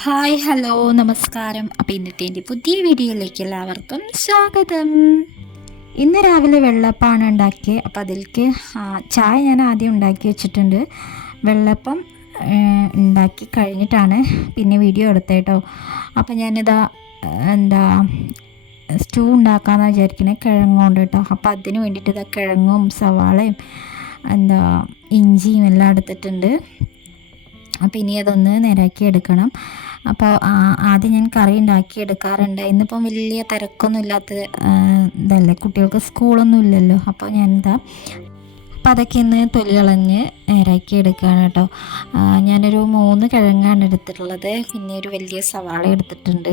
Hi hello നമസ്കാരം. അപ്പോൾ ഇന്നത്തെ എന്റെ പുതിയ വീഡിയോയിലേക്ക് എല്ലാവർക്കും സ്വാഗതം. ഇന്ന് രാവിലെ വെള്ളപ്പമാണ് ഉണ്ടാക്കിയത് അപ്പോൾ അതിലേക്ക് ചായ ഞാൻ ആദ്യം ഉണ്ടാക്കി വെച്ചിട്ടുണ്ട്. വെള്ളപ്പം ഉണ്ടാക്കി കഴിഞ്ഞിട്ടാണ് പിന്നെ വീഡിയോ എടുത്തത് കേട്ടോ. അപ്പോൾ ഞാനിതാ എന്താ സ്റ്റൂ ഉണ്ടാക്കാമെന്ന് വിചാരിക്കുന്നത് കിഴങ്ങുകൊണ്ട് കേട്ടോ. അപ്പോൾ അതിന് വേണ്ടിയിട്ട് ഇതാ കിഴങ്ങും സവാളയും എന്താ ഇഞ്ചിയും എല്ലാം എടുത്തിട്ടുണ്ട്. അപ്പോൾ ഇനി അതൊന്ന് നേരാക്കി എടുക്കണം. അപ്പോൾ ആദ്യം ഞാൻ കറി ഉണ്ടാക്കി എടുക്കാറുണ്ട്. ഇന്നിപ്പം വലിയ തിരക്കൊന്നും ഇല്ലാത്ത ഇതല്ലേ. കുട്ടികൾക്ക് സ്കൂളൊന്നും ഇല്ലല്ലോ. അപ്പോൾ ഞാൻ എന്താ അപ്പം അതൊക്കെ ഇന്ന് തൊലികളഞ്ഞ് നേരാക്കി എടുക്കുകയാണ് കേട്ടോ. ഞാനൊരു മൂന്ന് കിഴങ്ങാണ് എടുത്തിട്ടുള്ളത്. പിന്നെ ഒരു വലിയ സവാള എടുത്തിട്ടുണ്ട്.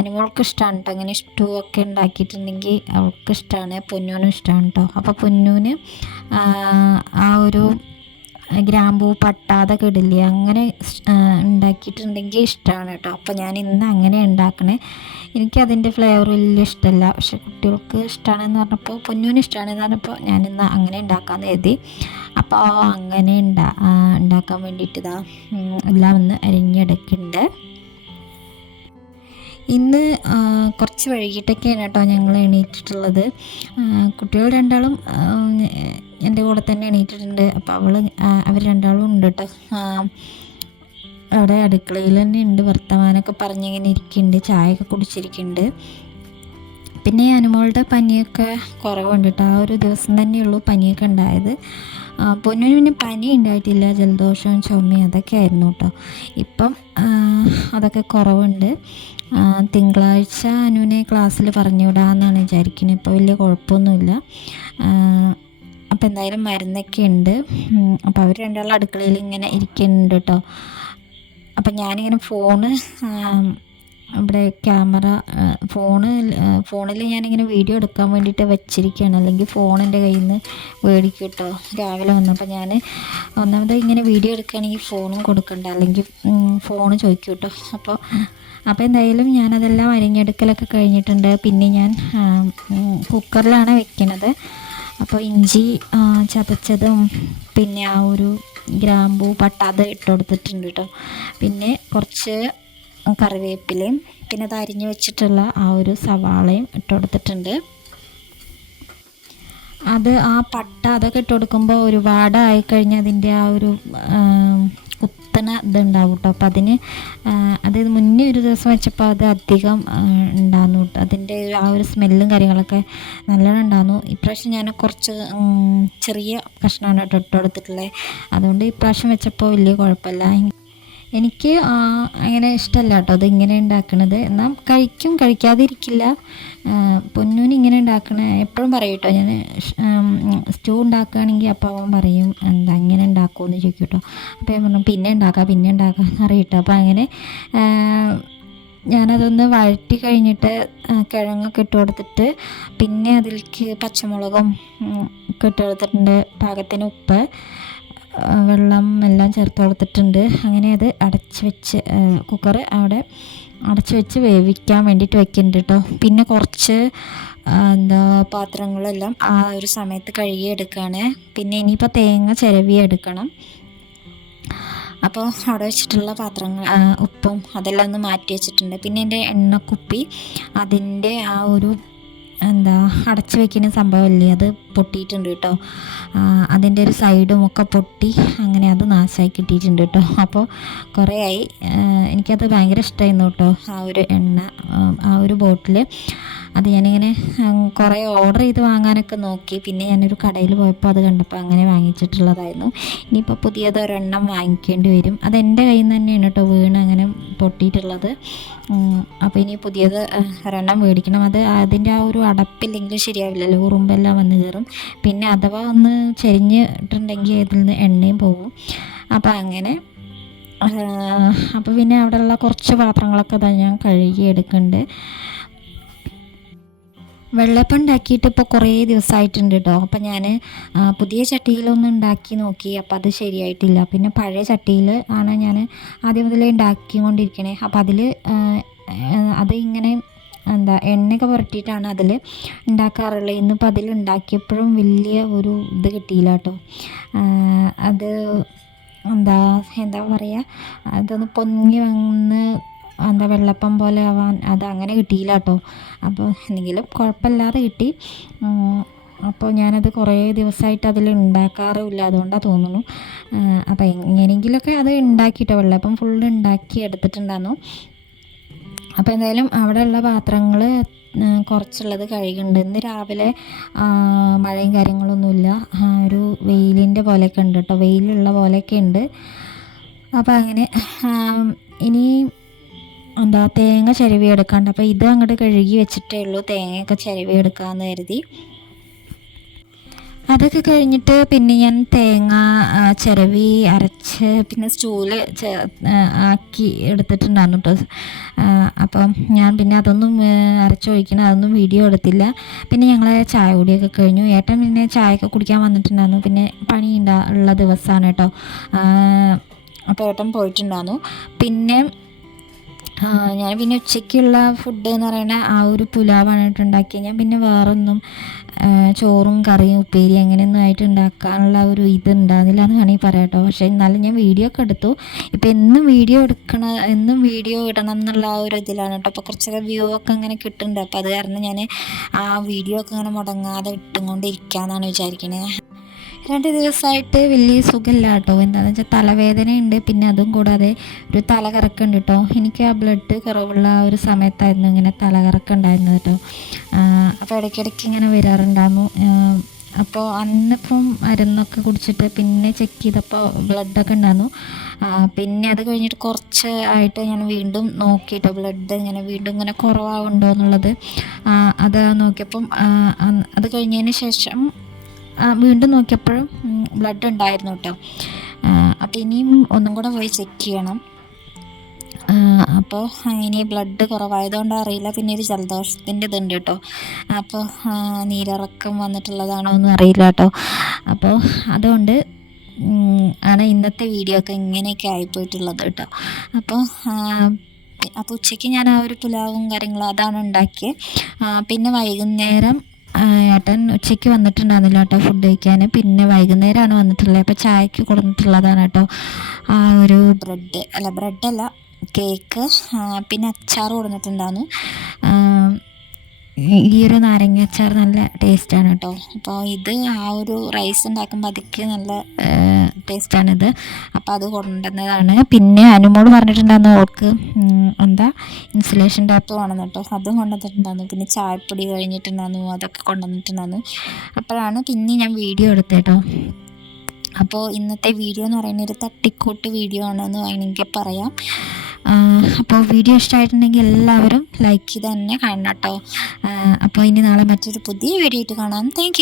അനുമോൾക്ക് ഇഷ്ടമാണ് കേട്ടോ അങ്ങനെ ഒക്കെ ഉണ്ടാക്കിയിട്ടുണ്ടെങ്കിൽ അവൾക്ക് ഇഷ്ടമാണ് പൊന്നൂനും ഇഷ്ടമാണ് കേട്ടോ അപ്പോൾ പൊന്നൂന് ആ ഒരു ഗ്രാമ്പൂ പട്ട അതൊക്കെ ഇടില്ലേ? അങ്ങനെ ഉണ്ടാക്കിയിട്ടുണ്ടെങ്കിൽ ഇഷ്ടമാണ് കേട്ടോ. അപ്പോൾ ഞാൻ ഇന്ന് അങ്ങനെ ഉണ്ടാക്കണേ. എനിക്കതിന്റെ ഫ്ലേവർ വലിയ ഇഷ്ടമല്ല. പക്ഷെ കുട്ടികൾക്ക് ഇഷ്ടമാണെന്ന് പറഞ്ഞപ്പോൾ പൊന്നൂന് ഇഷ്ടമാണെന്ന് പറഞ്ഞപ്പോൾ ഇന്ന് അങ്ങനെ ഉണ്ടാക്കാമെന്ന് എഴുതി അപ്പോൾ അങ്ങനെ ഉണ്ടാ ഉണ്ടാക്കാൻ വേണ്ടിയിട്ട് ഇതാ എല്ലാം ഒന്ന് അരിഞ്ഞെടുക്കുന്നുണ്ട്. ഇന്ന് കുറച്ച് വൈകിട്ടൊക്കെയാണ് കേട്ടോ ഞങ്ങൾ എണീറ്റിട്ടുള്ളത്. കുട്ടികൾ രണ്ടാളും എന്റെ കൂടെ തന്നെ എണീറ്റിട്ടുണ്ട്. അപ്പോൾ അവൾ അവർ രണ്ടാളും ഉണ്ട് കേട്ടോ. അവിടെ അടുക്കളയിൽ തന്നെ ഉണ്ട്. വർത്തമാനമൊക്കെ പറഞ്ഞിങ്ങനെ ഇരിക്കുന്നുണ്ട്. ചായയൊക്കെ കുടിച്ചിരിക്കുന്നുണ്ട്. പിന്നെ അനുമോളുടെ പനിയൊക്കെ കുറവുണ്ട് കേട്ടോ. ആ ഒരു ദിവസം തന്നെയുള്ളൂ പനിയൊക്കെ ഉണ്ടായത്. പൊന്നിന് പിന്നെ പനി ഉണ്ടായിട്ടില്ല. ജലദോഷവും ചുമയും അതൊക്കെ ആയിരുന്നു കേട്ടോ. ഇപ്പം അതൊക്കെ കുറവുണ്ട്. തിങ്കളാഴ്ച അനുവിനെ ക്ലാസ്സിൽ പറഞ്ഞു വിടാമെന്നാണ് വിചാരിക്കുന്നത് ഇപ്പോൾ വലിയ കുഴപ്പമൊന്നുമില്ല. അപ്പോൾ എന്തായാലും മരുന്നൊക്കെ ഉണ്ട്. അപ്പോൾ അവർ രണ്ടാളും അടുക്കളയിൽ ഇങ്ങനെ ഇരിക്കുന്നുണ്ട് കേട്ടോ. അപ്പം ഞാനിങ്ങനെ ഫോണ് ഇവിടെ ക്യാമറ ഫോണ് ഫോണിൽ ഞാനിങ്ങനെ വീഡിയോ എടുക്കാൻ വേണ്ടിയിട്ട് വെച്ചിരിക്കുകയാണ്. അല്ലെങ്കിൽ ഫോൺ എന്റെ കയ്യിൽ നിന്ന് മേടിക്കും കേട്ടോ. രാവിലെ വന്നപ്പോൾ ഞാൻ ഒന്നാമത് ഇങ്ങനെ വീഡിയോ എടുക്കുകയാണെങ്കിൽ ഫോണും കൊടുക്കണ്ട. അല്ലെങ്കിൽ ഫോൺ ചോദിക്കും കേട്ടോ. അപ്പോൾ അപ്പോൾ എന്തായാലും ഞാനതെല്ലാം അരിഞ്ഞെടുക്കലൊക്കെ കഴിഞ്ഞിട്ടുണ്ട്. പിന്നെ ഞാൻ കുക്കറിലാണ് വെക്കുന്നത്. അപ്പോൾ ഇഞ്ചി ചതച്ചതും പിന്നെ ആ ഒരു ഗ്രാമ്പൂ പട്ട അത് ഇട്ട് കൊടുത്തിട്ടുണ്ട് കേട്ടോ പിന്നെ കുറച്ച് കറിവേപ്പിലയും പിന്നെ അത് അരിഞ്ഞു വെച്ചിട്ടുള്ള ആ ഒരു സവാളയും ഇട്ട് കൊടുത്തിട്ടുണ്ട് അത് ആ പട്ട അതൊക്കെ ഇട്ട് കൊടുക്കുമ്പോൾ ഒരുപാട് ആയിക്കഴിഞ്ഞാൽ അതിന്റെ ആ ഒരു കുത്തണ ഇതുണ്ടാവും കേട്ടോ അതിന് അതായത് മുന്നേ ഒരു ദിവസം വെച്ചപ്പോൾ അത് അധികം ഉണ്ടാകുന്നു കേട്ടോ അതിന്റെ ആ ഒരു സ്മെല്ലും കാര്യങ്ങളൊക്കെ നല്ലോണം ഉണ്ടായിരുന്നു ഇപ്രാവശ്യം ഞാൻ കുറച്ച് ചെറിയ കഷ്ണമാണ് കേട്ടോ ഇട്ട് കൊടുത്തിട്ടുള്ളത് അതുകൊണ്ട് ഇപ്രാവശ്യം വെച്ചപ്പോൾ വലിയ കുഴപ്പമില്ല. എനിക്ക് അങ്ങനെ ഇഷ്ടമല്ല കേട്ടോ അത് ഇങ്ങനെ ഉണ്ടാക്കണത്. എന്നാൽ കഴിക്കും കഴിക്കാതിരിക്കില്ല. പൊന്നൂന് ഇങ്ങനെ ഉണ്ടാക്കണ എപ്പോഴും പറയും കേട്ടോ ഞാൻ സ്റ്റൂ ഉണ്ടാക്കുകയാണെങ്കിൽ അപ്പോൾ അവൻ പറയും എന്താ ഇങ്ങനെ ഉണ്ടാക്കുമെന്ന് ചോദിക്കും കേട്ടോ. അപ്പോൾ ഞാൻ പറഞ്ഞു പിന്നെ ഉണ്ടാക്കാം പിന്നെ ഉണ്ടാക്കാം എന്ന് പറയും കേട്ടോ. അപ്പോൾ അങ്ങനെ ഞാനതൊന്ന് വഴറ്റി കഴിഞ്ഞിട്ട് കിഴങ്ങൊക്കെ ഇട്ട് കൊടുത്തിട്ട് പിന്നെ അതിലേക്ക് പച്ചമുളകും ഒക്കെ ഇട്ട് കൊടുത്തിട്ടുണ്ട് പാകത്തിന് ഉപ്പ്. വെള്ളം എല്ലാം ചേർത്ത് കൊടുത്തിട്ടുണ്ട്. അങ്ങനെ അത് അടച്ച് വെച്ച് കുക്കർ അവിടെ അടച്ച് വെച്ച് വേവിക്കാൻ വേണ്ടിയിട്ട് വെക്കുന്നുണ്ട് കേട്ടോ പിന്നെ കുറച്ച് എന്താ പാത്രങ്ങളെല്ലാം ആ ഒരു സമയത്ത് കഴുകി എടുക്കുകയാണ് പിന്നെ ഇനിയിപ്പോൾ തേങ്ങ ചിരവി എടുക്കണം. അപ്പോൾ അവിടെ വെച്ചിട്ടുള്ള പാത്രങ്ങൾ ഉപ്പും അതെല്ലാം ഒന്ന് മാറ്റി വെച്ചിട്ടുണ്ട്. പിന്നെ എന്റെ എണ്ണക്കുപ്പി അതിന്റെ ആ ഒരു എന്താ അടച്ചു വെക്കുന്ന സംഭവമല്ലേ അത്? പൊട്ടിയിട്ടുണ്ട് കേട്ടോ. അതിന്റെ ഒരു സൈഡും ഒക്കെ പൊട്ടി അങ്ങനെ അത് നാശമായി കിട്ടിയിട്ടുണ്ട് കേട്ടോ. അപ്പോൾ കുറേ ആയി ആ, എനിക്കത് ഭയങ്കര ഇഷ്ടമായിരുന്നു കേട്ടോ. ആ ഒരു എണ്ണ ആ ഒരു ബോട്ടിൽ അത് ഞാനിങ്ങനെ കുറേ ഓർഡർ ചെയ്ത് വാങ്ങാനൊക്കെ നോക്കി. പിന്നെ ഞാനൊരു കടയിൽ പോയപ്പോൾ അത് കണ്ടപ്പോൾ അങ്ങനെ വാങ്ങിച്ചിട്ടുള്ളതായിരുന്നു. ഇനിയിപ്പോൾ പുതിയത് ഒരെണ്ണം വാങ്ങിക്കേണ്ടി വരും. അത് എന്റെ കയ്യിൽ നിന്ന് തന്നെയാണ് കേട്ടോ വീണ് അങ്ങനെ പൊട്ടിയിട്ടുള്ളത്. അപ്പോൾ ഇനി പുതിയത് ഒരെണ്ണം മേടിക്കണം. അത് അതിന്റെ ആ ഒരു അടപ്പില്ലെങ്കിൽ ശരിയാവില്ലല്ലോ. ഉറുമ്പെല്ലാം വന്ന് കയറും. പിന്നെ അഥവാ ഒന്ന് ചെരിഞ്ഞിട്ടുണ്ടെങ്കിൽ ഇതിൽ നിന്ന് എണ്ണയും പോകും അപ്പോൾ അങ്ങനെ അപ്പോൾ പിന്നെ അവിടെയുള്ള കുറച്ച് പാത്രങ്ങളൊക്കെ തന്നെ ഞാൻ കഴുകി എടുക്കുന്നുണ്ട്. വെള്ളപ്പം ഉണ്ടാക്കിയിട്ട് ഇപ്പോൾ കുറേ ദിവസമായിട്ടുണ്ട് കേട്ടോ അപ്പം ഞാൻ പുതിയ ചട്ടിയിലൊന്ന് ഉണ്ടാക്കി നോക്കി. അപ്പം അത് ശരിയായിട്ടില്ല. പിന്നെ പഴയ ചട്ടിയിൽ ആണ് ഞാൻ ആദ്യം മുതലേ ഉണ്ടാക്കിക്കൊണ്ടിരിക്കണേ. അപ്പം അതിൽ അത് ഇങ്ങനെ എന്താ എണ്ണയൊക്കെ പുരട്ടിയിട്ടാണ് അതിൽ ഉണ്ടാക്കാറുള്ളത്. ഇന്നിപ്പോൾ അതിൽ ഉണ്ടാക്കിയപ്പോഴും വലിയ ഒരു ഇത് കിട്ടിയില്ല കേട്ടോ അത് എന്താ എന്താ പറയുക അതൊന്ന് പൊങ്ങി വന്ന് എന്താ വെള്ളപ്പം പോലെ ആവാൻ അത് അങ്ങനെ കിട്ടിയില്ല കേട്ടോ അപ്പോൾ എന്തെങ്കിലും കുഴപ്പമില്ലാതെ കിട്ടി. അപ്പോൾ ഞാനത് കുറേ ദിവസമായിട്ട് അതിൽ ഉണ്ടാക്കാറുമില്ല അതുകൊണ്ടാണ് തോന്നുന്നു. അപ്പോൾ എങ്ങനെയെങ്കിലുമൊക്കെ അത് ഉണ്ടാക്കിയിട്ടോ വെള്ളപ്പം ഫുള്ള് ഉണ്ടാക്കി എടുത്തിട്ടുണ്ടായിരുന്നു. അപ്പോൾ എന്തായാലും അവിടെയുള്ള പാത്രങ്ങൾ കുറച്ചുള്ളത് കഴുകുന്നുണ്ട് ഇന്ന് രാവിലെ മഴയും കാര്യങ്ങളൊന്നുമില്ല. ഒരു വെയിലിന്റെ പോലെയൊക്കെ ഉണ്ട് കേട്ടോ വെയിലുള്ള പോലെയൊക്കെ ഉണ്ട്. അപ്പോൾ അങ്ങനെ ഇനി എന്താ തേങ്ങ ചിരവി എടുക്കാണ്ട് അപ്പോൾ ഇത് അങ്ങോട്ട് കഴുകി വെച്ചിട്ടേ ഉള്ളൂ. തേങ്ങയൊക്കെ ചിരവി എടുക്കാമെന്ന് കരുതി. അതൊക്കെ കഴിഞ്ഞിട്ട് പിന്നെ ഞാൻ തേങ്ങ ചിരവി അരച്ച് പിന്നെ സ്റ്റൂൽ ആക്കി എടുത്തിട്ടുണ്ടായിരുന്നു കേട്ടോ അപ്പം ഞാൻ പിന്നെ അതൊന്നും അരച്ചൊഴിക്കണം അതൊന്നും വീഡിയോ എടുത്തില്ല. പിന്നെ ഞങ്ങൾ ചായ കുടിയൊക്കെ കഴിഞ്ഞു. ഏട്ടൻ പിന്നെ ചായയൊക്കെ കുടിക്കാൻ വന്നിട്ടുണ്ടായിരുന്നു. പിന്നെ പണി ഉള്ള ദിവസമാണ് കേട്ടോ അപ്പോൾ ഏട്ടൻ പോയിട്ടുണ്ടായിരുന്നു പിന്നെ ഞാൻ പിന്നെ ഉച്ചയ്ക്കുള്ള ഫുഡ് എന്ന് പറയുന്നത് ആ ഒരു പുലാവാണ് ഉണ്ടാക്കിയത് ഞാൻ പിന്നെ വേറൊന്നും ചോറും കറിയും ഉപ്പേരി അങ്ങനെയൊന്നും ആയിട്ട് ഉണ്ടാക്കാനുള്ള ഒരു ഇത് ഉണ്ടാകുന്നില്ല എന്ന് വേണമെങ്കിൽ പറയാം കേട്ടോ. പക്ഷേ എന്നാലും ഞാൻ വീഡിയോ ഒക്കെ എടുത്തു. ഇപ്പം എന്നും വീഡിയോ എടുക്കണ എന്നും വീഡിയോ ഇടണം എന്നുള്ള ആ ഒരു ഇതിലാണ് കേട്ടോ. അപ്പോൾ കുറച്ചൊക്കെ വ്യൂ ഒക്കെ അങ്ങനെ കിട്ടുന്നുണ്ട്. അപ്പോൾ അത് കാരണം ഞാൻ ആ വീഡിയോ ഒക്കെ അങ്ങനെ മുടങ്ങാതെ ഇട്ടും കൊണ്ടിരിക്കാമെന്നാണ് വിചാരിക്കുന്നത് രണ്ട് ദിവസമായിട്ട് വലിയ സുഖമില്ല കേട്ടോ എന്താണെന്ന് വെച്ചാൽ തലവേദനയുണ്ട്. പിന്നെ അതും കൂടാതെ ഒരു തലകറക്കുണ്ട് കേട്ടോ എനിക്ക് ആ ബ്ലഡ് കുറവുള്ള ആ ഒരു സമയത്തായിരുന്നു ഇങ്ങനെ തലകറക്കം ഉണ്ടായിരുന്നത് കേട്ടോ അപ്പോൾ ഇടയ്ക്കിടയ്ക്ക് ഇങ്ങനെ വരാറുണ്ടായിരുന്നു. അപ്പോൾ അന്നിപ്പം മരുന്നൊക്കെ കുടിച്ചിട്ട് പിന്നെ ചെക്ക് ചെയ്തപ്പോൾ ബ്ലഡൊക്കെ ഉണ്ടായിരുന്നു. പിന്നെ അത് കഴിഞ്ഞിട്ട് കുറച്ച് ആയിട്ട് ഞാൻ വീണ്ടും നോക്കിയിട്ട് ബ്ലഡ് ഇങ്ങനെ വീണ്ടും ഇങ്ങനെ കുറവാകുന്നുണ്ടോ എന്നുള്ളത്. അത് നോക്കിയപ്പം അത് കഴിഞ്ഞതിന് ശേഷം വീണ്ടും നോക്കിയപ്പോഴും ബ്ലഡ് ഉണ്ടായിരുന്നു കേട്ടോ അപ്പോൾ ഇനിയും ഒന്നും കൂടെ പോയി ചെക്ക് ചെയ്യണം. അപ്പോൾ ഇനി ബ്ലഡ് കുറവായതുകൊണ്ട് അറിയില്ല. പിന്നെ ഒരു ജലദോഷത്തിന്റെ ഇതുണ്ട് കേട്ടോ അപ്പോൾ നീരിറക്കം വന്നിട്ടുള്ളതാണോ ഒന്നും അറിയില്ല കേട്ടോ അപ്പോൾ അതുകൊണ്ട് ആണ് ഇന്നത്തെ വീഡിയോ ഒക്കെ ഇങ്ങനെയൊക്കെ ആയിപ്പോയിട്ടുള്ളത് കേട്ടോ അപ്പോൾ അപ്പോൾ ഉച്ചയ്ക്ക് ഞാൻ ആ ഒരു പുലാവും കാര്യങ്ങളും അതാണ് ഉണ്ടാക്കിയത് പിന്നെ വൈകുന്നേരം ഏട്ടൻ ഉച്ചയ്ക്ക് വന്നിട്ടുണ്ടായിരുന്നില്ല കേട്ടോ ഫുഡ് കഴിക്കാൻ. പിന്നെ വൈകുന്നേരമാണ് വന്നിട്ടുള്ളത്. അപ്പോൾ ചായക്ക് കൊടുത്തിട്ടുള്ളതാണ് കേട്ടോ. ആ ഒരു ബ്രെഡ് അല്ല ബ്രെഡല്ല കേക്ക് പിന്നെ അച്ചാർ കൊടുത്തിട്ടുണ്ടായിരുന്നു. ഈ ഒരു നാരങ്ങ അച്ചാർ നല്ല ടേസ്റ്റാണ് കേട്ടോ. അപ്പോൾ ഇത് ആ ഒരു റൈസ് ഉണ്ടാക്കുമ്പോൾ അതിക്ക് നല്ല ടേസ്റ്റാണിത് അപ്പോൾ അത് കൊണ്ടുവന്നതാണ്. പിന്നെ അനുമോട് പറഞ്ഞിട്ടുണ്ടായിരുന്നു ഓൾക്ക് എന്താ ഇൻസുലേഷൻ ടാപ്പ് വേണം കേട്ടോ. അതും കൊണ്ടുവന്നിട്ടുണ്ടായിരുന്നു. പിന്നെ ചായപ്പൊടി കഴിഞ്ഞിട്ടുണ്ടായിരുന്നു. അതൊക്കെ കൊണ്ടുവന്നിട്ടുണ്ടായിരുന്നു. അപ്പോഴാണ് പിന്നെ ഞാൻ വീഡിയോ എടുത്തത് കേട്ടോ. അപ്പോൾ ഇന്നത്തെ വീഡിയോ എന്ന് പറയുന്നത് ഒരു തട്ടിക്കൂട്ട് വീഡിയോ ആണെന്ന് വേണമെങ്കിൽ പറയാം. അപ്പോൾ വീഡിയോ ഇഷ്ടമായിട്ടുണ്ടെങ്കിൽ എല്ലാവരും ലൈക്ക് ചെയ്ത് തന്നെ കാണണം കേട്ടോ. അപ്പോൾ ഇനി നാളെ മറ്റൊരു പുതിയ വീഡിയോ ആയിട്ട് കാണാം. താങ്ക്